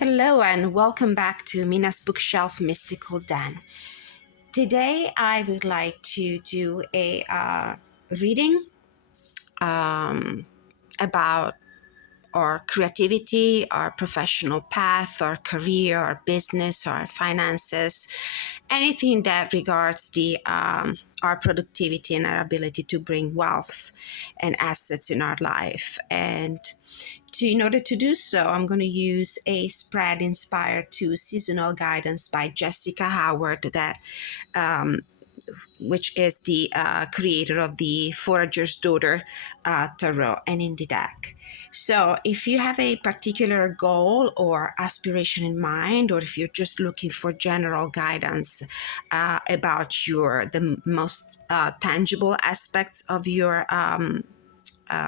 Hello and welcome back to Mina's Bookshelf Mystical Den. Today I would like to do a reading about our creativity, our professional path, our career, our business, our finances, anything that regards the our productivity and our ability to bring wealth and assets in our life. And in order to do so, I'm going to use a spread inspired to seasonal guidance by Jessica Howard, which is the creator of the Forager's Daughter Tarot and Indie deck. So if you have a particular goal or aspiration in mind, or if you're just looking for general guidance about the most tangible aspects of your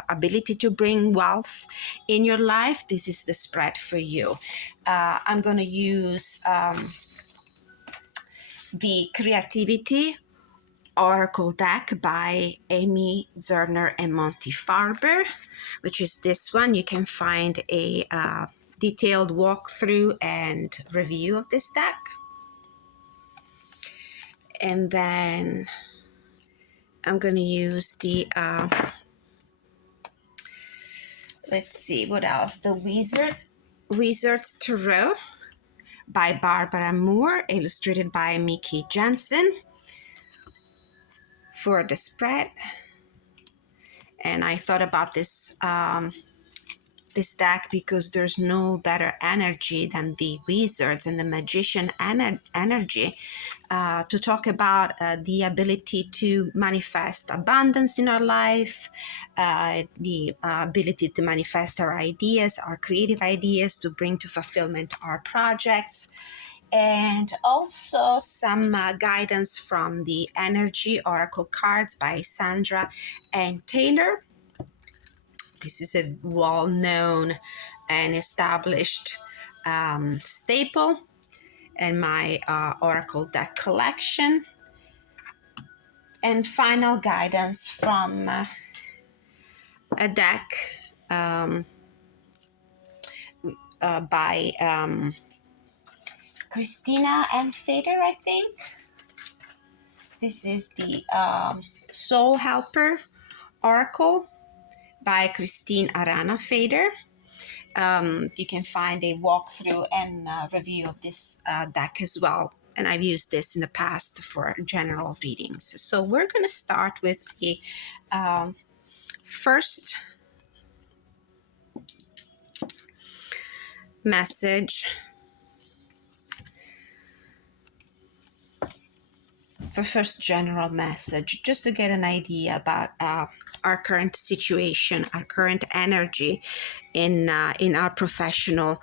ability to bring wealth in your life, this is the spread for you. I'm going to use the Creativity Oracle deck by Amy Zerner and Monty Farber, which is this one. You can find a detailed walkthrough and review of this deck. And then I'm going to use the let's see what else, the Wizard's Tarot by Barbara Moore, illustrated by Mickey Jensen for the spread. And I thought about this deck because there's no better energy than the Wizards and the Magician energy to talk about the ability to manifest abundance in our life, the ability to manifest our ideas, our creative ideas, to bring to fulfillment our projects, and also some guidance from the Energy Oracle cards by Sandra and Taylor. This is a well-known and established staple in my Oracle deck collection. And final guidance from a deck by Christina and Fader, I think. This is the Soul Helper Oracle by Christine Arana Fader. You can find a walkthrough and review of this deck as well. And I've used this in the past for general readings. So we're going to start with the first message. The first general message, just to get an idea about our current situation, our current energy in our professional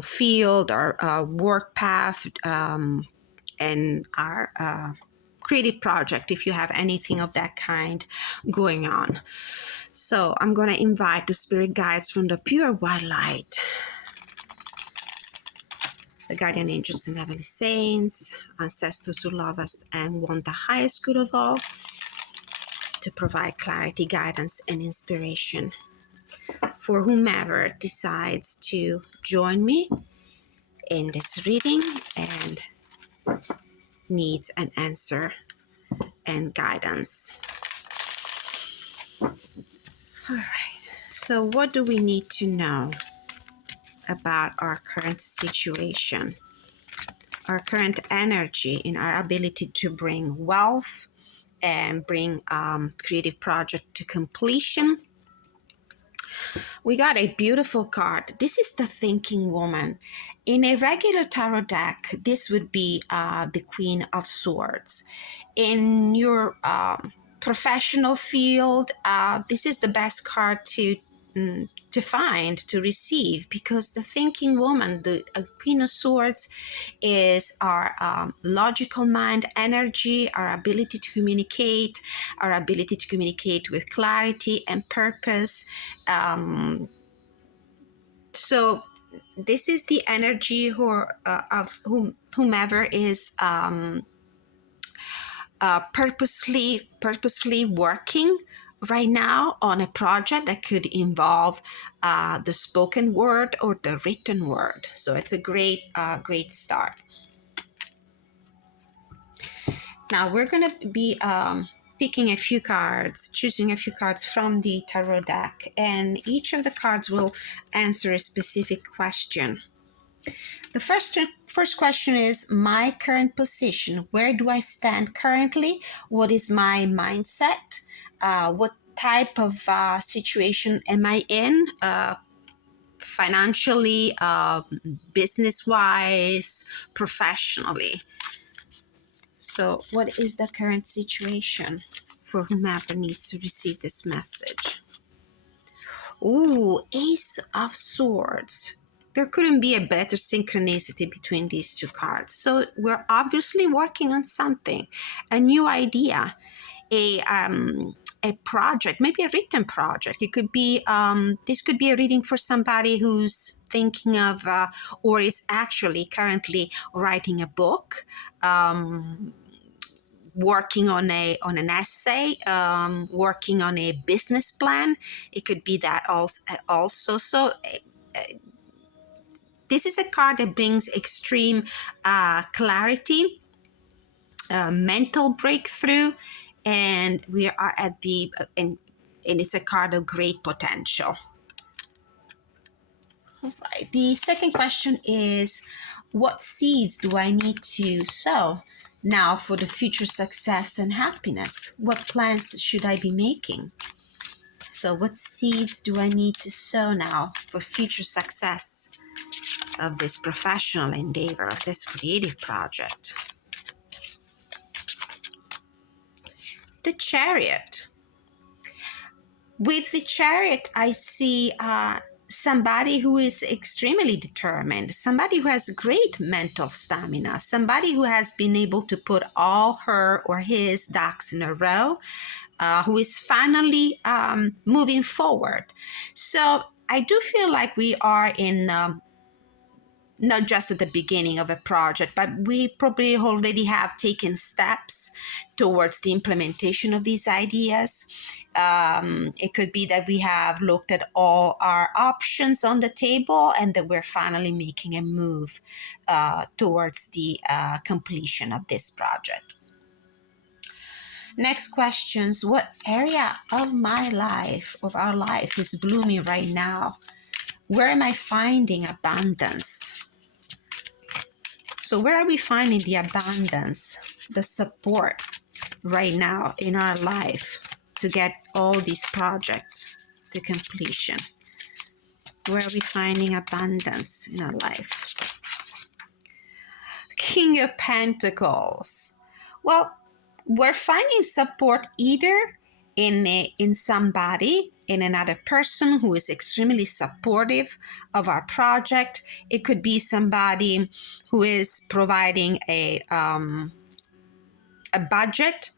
field, our work path, and our creative project, if you have anything of that kind going on. So I'm going to invite the spirit guides from the pure white light, the guardian angels and heavenly saints, ancestors who love us and want the highest good of all, to provide clarity, guidance, and inspiration for whomever decides to join me in this reading and needs an answer and guidance. All right, so what do we need to know about our current situation, our current energy in our ability to bring wealth and bring creative project to completion? We got a beautiful card. This is the Thinking Woman. In a regular tarot deck, this would be the Queen of Swords. In your professional field, this is the best card to find, to receive, because the Thinking Woman, the Queen of Swords, is our logical mind energy, our ability to communicate, with clarity and purpose. So this is the energy of whomever is purposefully working right now on a project that could involve the spoken word or the written word. So it's a great start. Now we're going to be picking a few cards, choosing a few cards from the tarot deck, and each of the cards will answer a specific question. The first question is my current position. Where do I stand currently? What is my mindset? What type of situation am I in? Financially, business-wise, professionally. So what is the current situation for whomever needs to receive this message? Ooh, Ace of Swords. There couldn't be a better synchronicity between these two cards. So we're obviously working on something, a new idea, a project, maybe a written project. It could be this could be a reading for somebody who's thinking of or is actually currently writing a book. Working on an essay, working on a business plan. It could be that also. So this is a card that brings extreme clarity, mental breakthrough, and we are at the and it's a card of great potential. All right. The second question is, what seeds do I need to sow now for the future success and happiness? What plans should I be making? So what seeds do I need to sow now for future success of this professional endeavor, of this creative project? The Chariot. With the Chariot, I see somebody who is extremely determined, somebody who has great mental stamina, somebody who has been able to put all her or his ducks in a row, who is finally moving forward. So I do feel like we are in not just at the beginning of a project, but we probably already have taken steps towards the implementation of these ideas. It could be that we have looked at all our options on the table and that we're finally making a move towards the completion of this project. Next questions. What area of my life, of our life, is blooming right now? Where am I finding abundance? So where are we finding the abundance, the support right now in our life to get all these projects to completion? Where are we finding abundance in our life? King of Pentacles. Well, we're finding support either in somebody, in another person who is extremely supportive of our project. It could be somebody who is providing a budget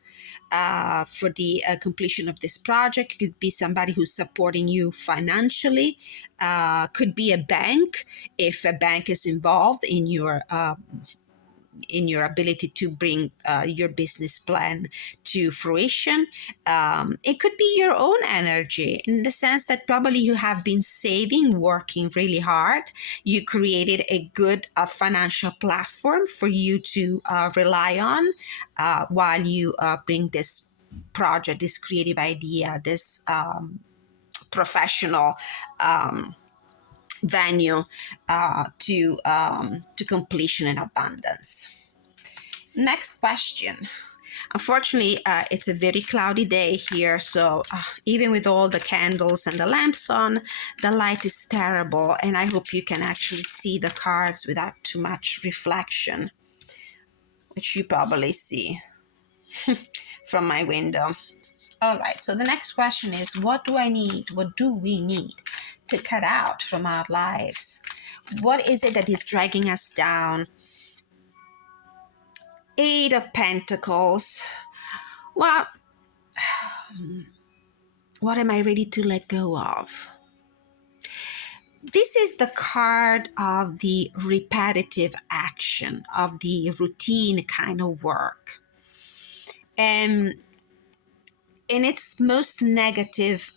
for the completion of this project. It could be somebody who's supporting you financially. Could be a bank, if a bank is involved in your ability to bring your business plan to fruition. It could be your own energy, in the sense that probably you have been saving, working really hard. You created a good financial platform for you to rely on while you bring this project, this creative idea, this professional venue to completion and abundance. Next question. Unfortunately, it's a very cloudy day here, so even with all the candles and the lamps on, the light is terrible, and I hope you can actually see the cards without too much reflection, which you probably see from my window. All right, so the next question is, what do I need? What do we need to cut out from our lives? What is it that is dragging us down? Eight of Pentacles. Well, what am I ready to let go of? This is the card of the repetitive action, of the routine kind of work. And in its most negative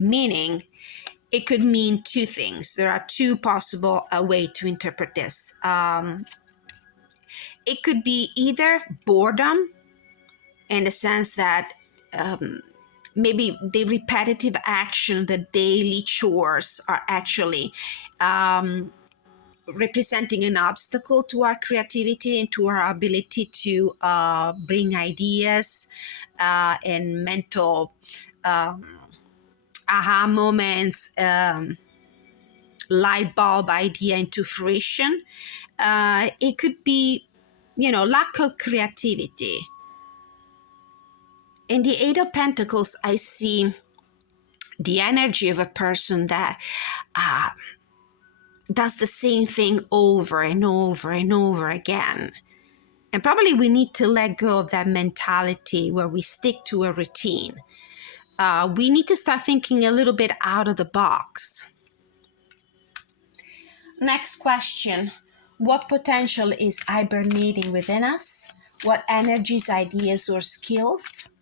meaning, it could mean two things. There are two possible way to interpret this. It could be either boredom, in the sense that maybe the repetitive action, the daily chores are actually representing an obstacle to our creativity and to our ability to bring ideas and mental aha moments, light bulb idea into fruition. It could be, lack of creativity. In the Eight of Pentacles, I see the energy of a person that does the same thing over and over and over again. And probably we need to let go of that mentality where we stick to a routine. We need to start thinking a little bit out of the box. Next question. What potential is hibernating within us? What energies, ideas, or skills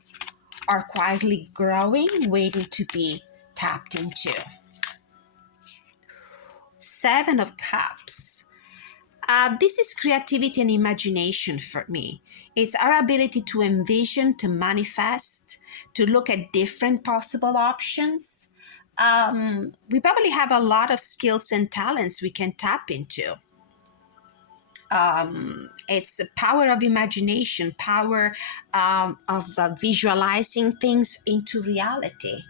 are quietly growing, waiting to be tapped into? Seven of Cups. This is creativity and imagination for me. It's our ability to envision, to manifest, to look at different possible options. We probably have a lot of skills and talents we can tap into. It's the power of imagination, power of visualizing things into reality.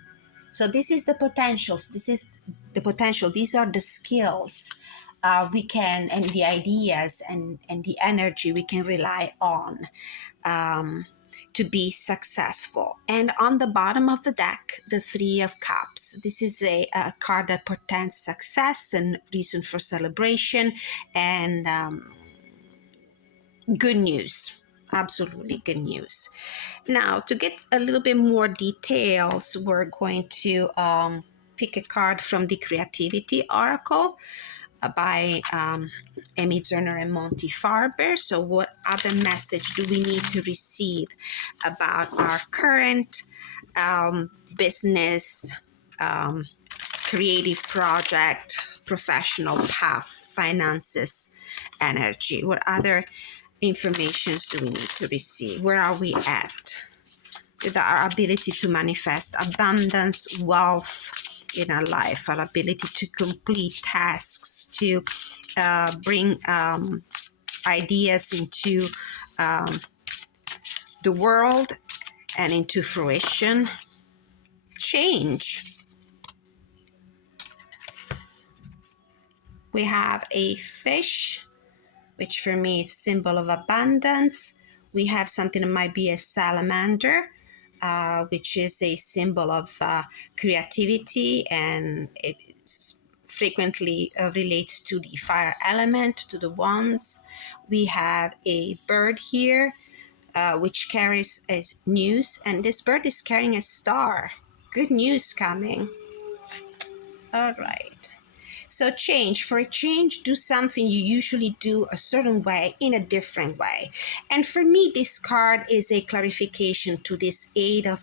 So this is the potentials. This is the potential. These are the skills we can, and the ideas and the energy we can rely on to be successful. And on the bottom of the deck, the Three of Cups. This is a card that portends success and reason for celebration and good news. Absolutely good news. Now, to get a little bit more details, we're going to pick a card from the Creativity Oracle by Amy Zerner and Monty Farber. So what other message do we need to receive about our current business, creative project, professional path, finances, energy? What other informations do we need to receive? Where are we at with our ability to manifest abundance, wealth in our life, our ability to complete tasks, to bring ideas into the world and into fruition? Change. We have a fish, which for me is symbol of abundance. We have something that might be a salamander, which is a symbol of creativity, and it frequently relates to the fire element, to the wands. We have a bird here, which carries as news, and this bird is carrying a star. Good news coming. All right. So change. For a change, do something you usually do a certain way in a different way. And for me, this card is a clarification to this Eight of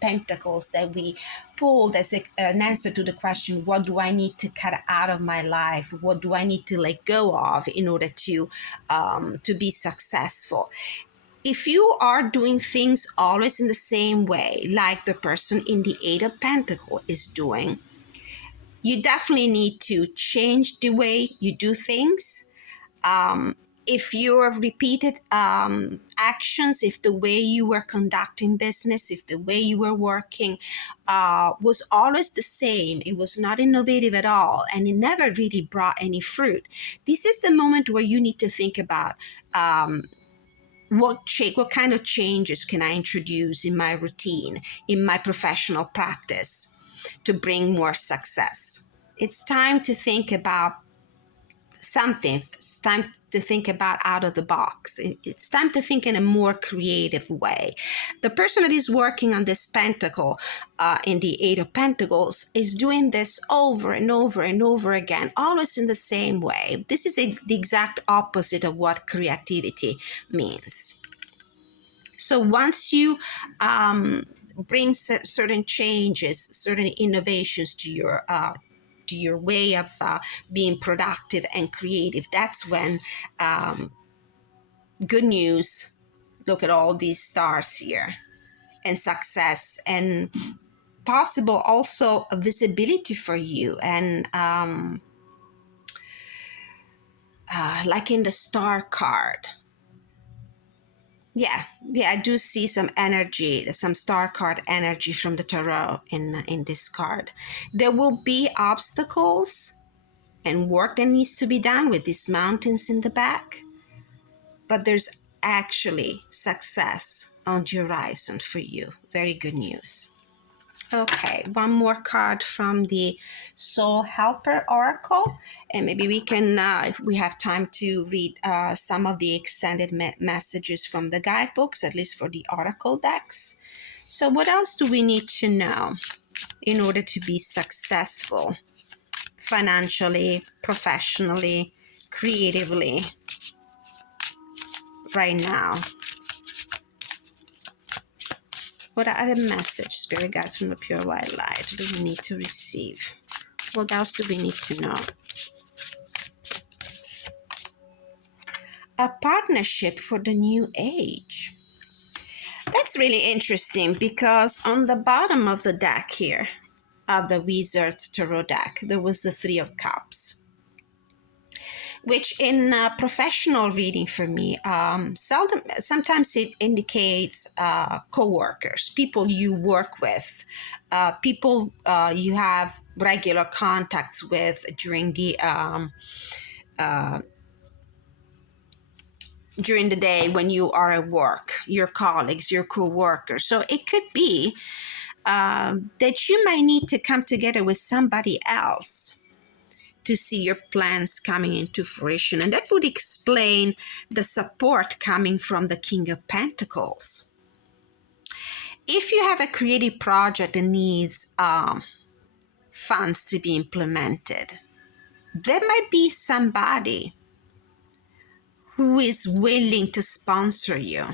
Pentacles that we pulled as an answer to the question, what do I need to cut out of my life? What do I need to let go of in order to be successful? If you are doing things always in the same way, like the person in the Eight of Pentacles is doing, you definitely need to change the way you do things. If your repeated actions, if the way you were conducting business, if the way you were working was always the same, it was not innovative at all, and it never really brought any fruit, this is the moment where you need to think about what kind of changes can I introduce in my routine, in my professional practice, to bring more success. It's time to think about something. It's time to think about out of the box. It's time to think in a more creative way. The person that is working on this pentacle in the Eight of Pentacles is doing this over and over and over again, always in the same way. This is the exact opposite of what creativity means. So once you bring certain changes, certain innovations to your way of being productive and creative, that's when good news. Look at all these stars here, and success, and possible also a visibility for you, and like in the star card. Yeah, I do see some energy, some star card energy from the tarot in this card. There will be obstacles and work that needs to be done with these mountains in the back, but there's actually success on the horizon for you. Very good news. Okay, one more card from the Soul Helper Oracle, and maybe we can, if we have time, to read some of the extended messages from the guidebooks, at least for the Oracle decks. So, what else do we need to know in order to be successful financially, professionally, creatively right now? What are the message, Spirit Guides, from the Pure White Light do we need to receive? What else do we need to know? A partnership for the new age. That's really interesting because on the bottom of the deck here, of the Wizard's Tarot deck, there was the Three of Cups, which in professional reading for me, sometimes it indicates co-workers, people you work with, people you have regular contacts with during the day when you are at work, your colleagues, your co-workers. So it could be that you might need to come together with somebody else to see your plans coming into fruition. And that would explain the support coming from the King of Pentacles. If you have a creative project that needs funds to be implemented, there might be somebody who is willing to sponsor you,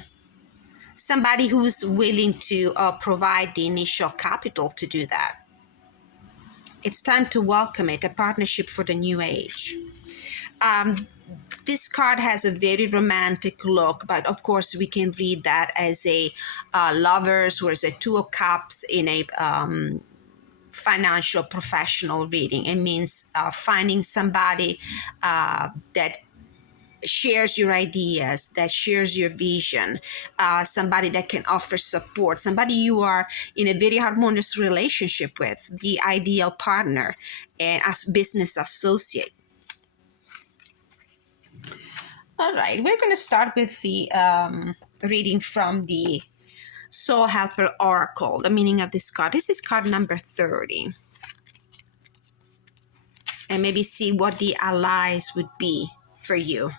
somebody who's willing to provide the initial capital to do that. It's time to welcome it, a partnership for the new age. This card has a very romantic look, but of course we can read that as a lovers or as a Two of Cups in a financial professional reading. It means finding somebody that shares your ideas, that shares your vision, somebody that can offer support, somebody you are in a very harmonious relationship with, the ideal partner and as business associate. All right, we're going to start with the reading from the Soul Helper Oracle, the meaning of this card. This is card number 30. And maybe see what the allies would be for you.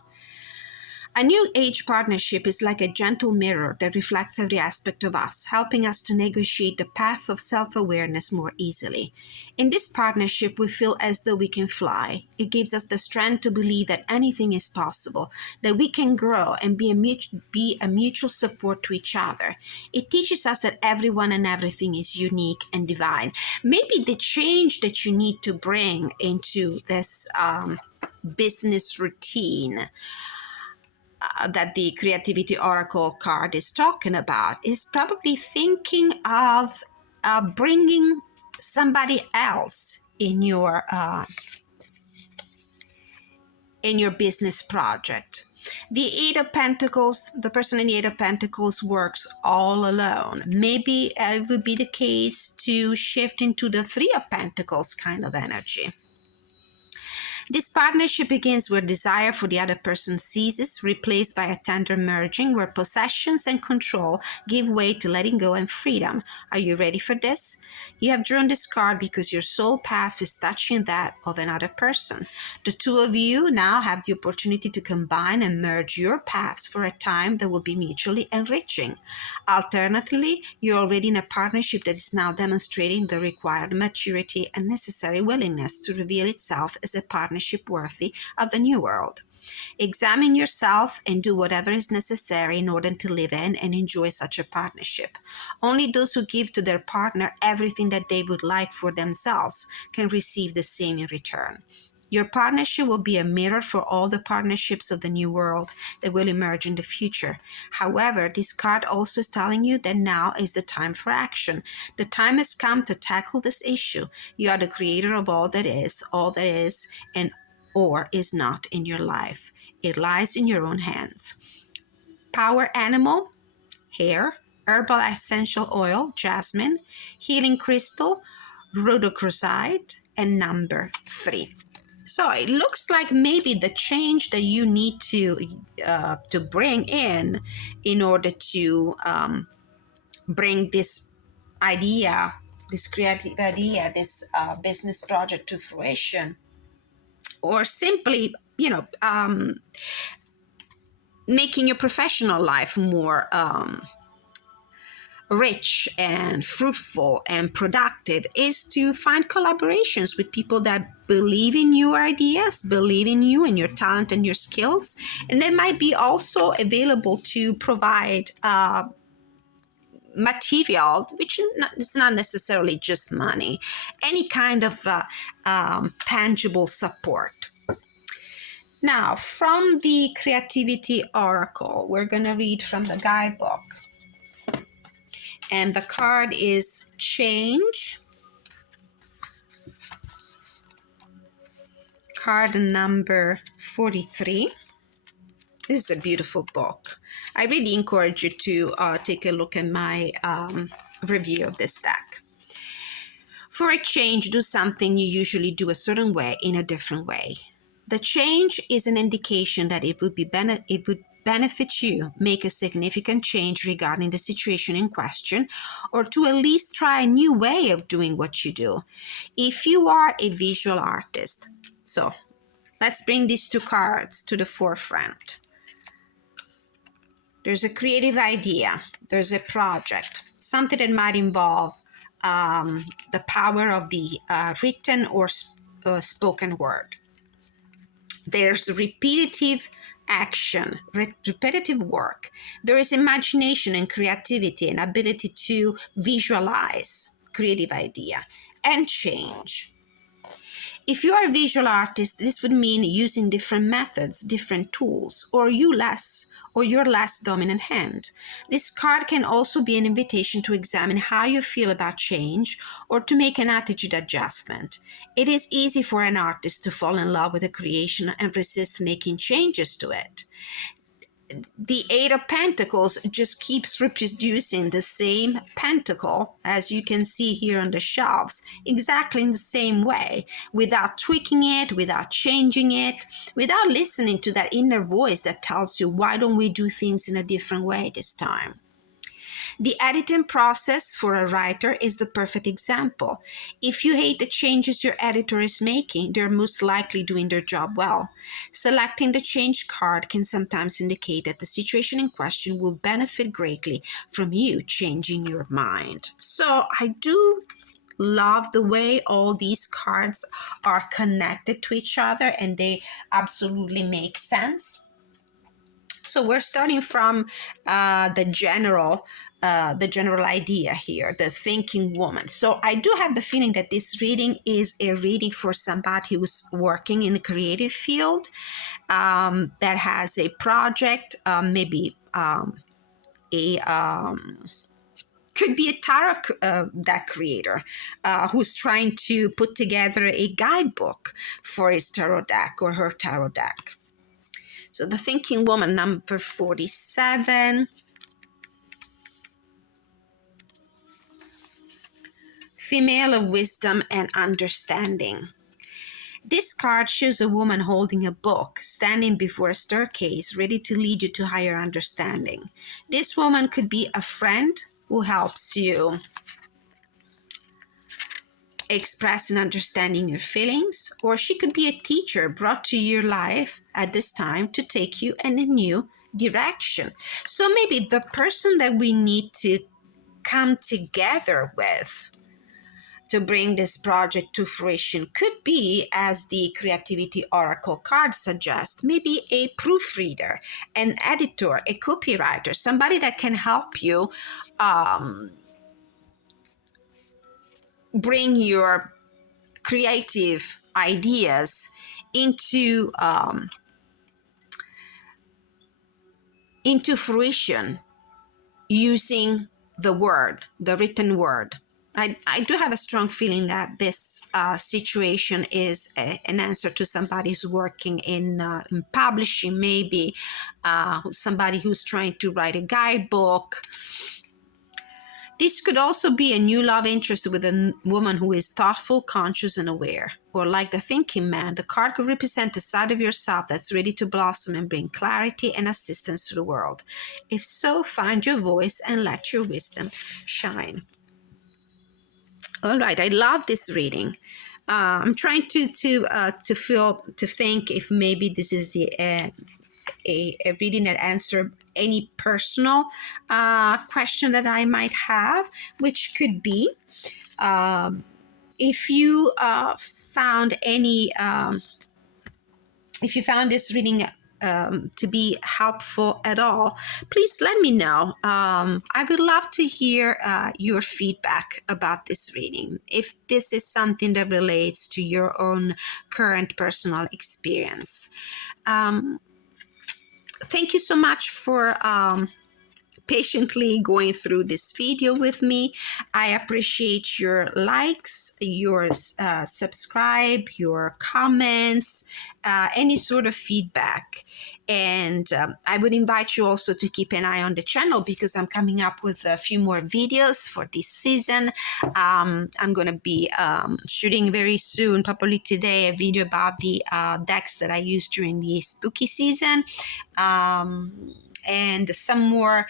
A new age partnership is like a gentle mirror that reflects every aspect of us, helping us to negotiate the path of self-awareness more easily. In this partnership, we feel as though we can fly. It gives us the strength to believe that anything is possible, that we can grow and be a mutual support to each other. It teaches us that everyone and everything is unique and divine. Maybe the change that you need to bring into this business routine that the Creativity Oracle card is talking about is probably thinking of bringing somebody else in your business project. The Eight of Pentacles, the person in the Eight of Pentacles works all alone. Maybe it would be the case to shift into the Three of Pentacles kind of energy. This partnership begins where desire for the other person ceases, replaced by a tender merging where possessions and control give way to letting go and freedom. Are you ready for this? You have drawn this card because your soul path is touching that of another person. The two of you now have the opportunity to combine and merge your paths for a time that will be mutually enriching. Alternatively, you're already in a partnership that is now demonstrating the required maturity and necessary willingness to reveal itself as a partnership worthy of the new world. Examine yourself and do whatever is necessary in order to live in and enjoy such a partnership. Only those who give to their partner everything that they would like for themselves can receive the same in return. Your partnership will be a mirror for all the partnerships of the new world that will emerge in the future. However, this card also is telling you that now is the time for action. The time has come to tackle this issue. You are the creator of all that is, and or is not in your life. It lies in your own hands. Power animal, hair, herbal essential oil, jasmine, healing crystal, rhodochrosite, and number 3. So it looks like maybe the change that you need to bring in order to bring this idea, this creative idea, this business project to fruition, or simply, making your professional life more rich and fruitful and productive, is to find collaborations with people that believe in your ideas, believe in you and your talent and your skills, and they might be also available to provide material, which is not necessarily just money, any kind of tangible support. Now, from the Creativity Oracle, we're going to read from the guidebook. And the card is Change. Card number 43. This is a beautiful book. I really encourage you to take a look at my review of this deck. For a change, do something you usually do a certain way in a different way. The change is an indication that it would benefit you, make a significant change regarding the situation in question, or to at least try a new way of doing what you do. If you are a visual artist, so let's bring these two cards to the forefront. There's a creative idea, there's a project, something that might involve the power of the written or spoken word. There's repetitive action, repetitive work. There is imagination and creativity and ability to visualize creative idea and change. If you are a visual artist, this would mean using different methods, different tools, or your less dominant hand. This card can also be an invitation to examine how you feel about change or to make an attitude adjustment. It is easy for an artist to fall in love with a creation and resist making changes to it. The Eight of Pentacles just keeps reproducing the same pentacle, as you can see here on the shelves, exactly in the same way, without tweaking it, without changing it, without listening to that inner voice that tells you, why don't we do things in a different way this time? The editing process for a writer is the perfect example. If you hate the changes your editor is making, they're most likely doing their job well. Selecting the change card can sometimes indicate that the situation in question will benefit greatly from you changing your mind. So I do love the way all these cards are connected to each other, and they absolutely make sense. So we're starting from the general idea here, the thinking woman. So I do have the feeling that this reading is a reading for somebody who's working in a creative field, that has a project, maybe could be a tarot deck creator who's trying to put together a guidebook for his tarot deck or her tarot deck. So the thinking woman, number 47. Female of wisdom and understanding. This card shows a woman holding a book, standing before a staircase, ready to lead you to higher understanding. This woman could be a friend who helps you express and understanding your feelings, or she could be a teacher brought to your life at this time to take you in a new direction. So maybe the person that we need to come together with to bring this project to fruition could be, as the Creativity Oracle card suggests, maybe a proofreader, an editor, a copywriter, somebody that can help you bring your creative ideas into fruition using the written word. I do have a strong feeling that this situation is an answer to somebody who's working in publishing, maybe somebody who's trying to write a guidebook. This could also be a new love interest with a woman who is thoughtful, conscious, and aware. Or like the thinking man, the card could represent a side of yourself that's ready to blossom and bring clarity and assistance to the world. If so, find your voice and let your wisdom shine. All right, I love this reading. I'm trying to think if maybe this is a reading that answer any personal question that I might have, which could be if you found this reading to be helpful at all, please let me know. I would love to hear your feedback about this reading, if this is something that relates to your own current personal experience. Thank you so much for patiently going through this video with me. I appreciate your likes, your subscribe, your comments, any sort of feedback. And I would invite you also to keep an eye on the channel, because I'm coming up with a few more videos for this season. I'm going to be shooting very soon, probably today, a video about the decks that I used during the spooky season. And some more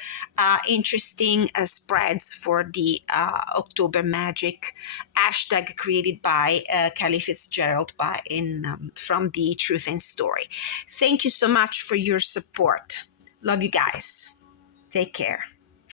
interesting spreads for the October Magic hashtag created by Kelly Fitzgerald from the Truth and Story. Thank you so much for your support. Love you guys. Take care.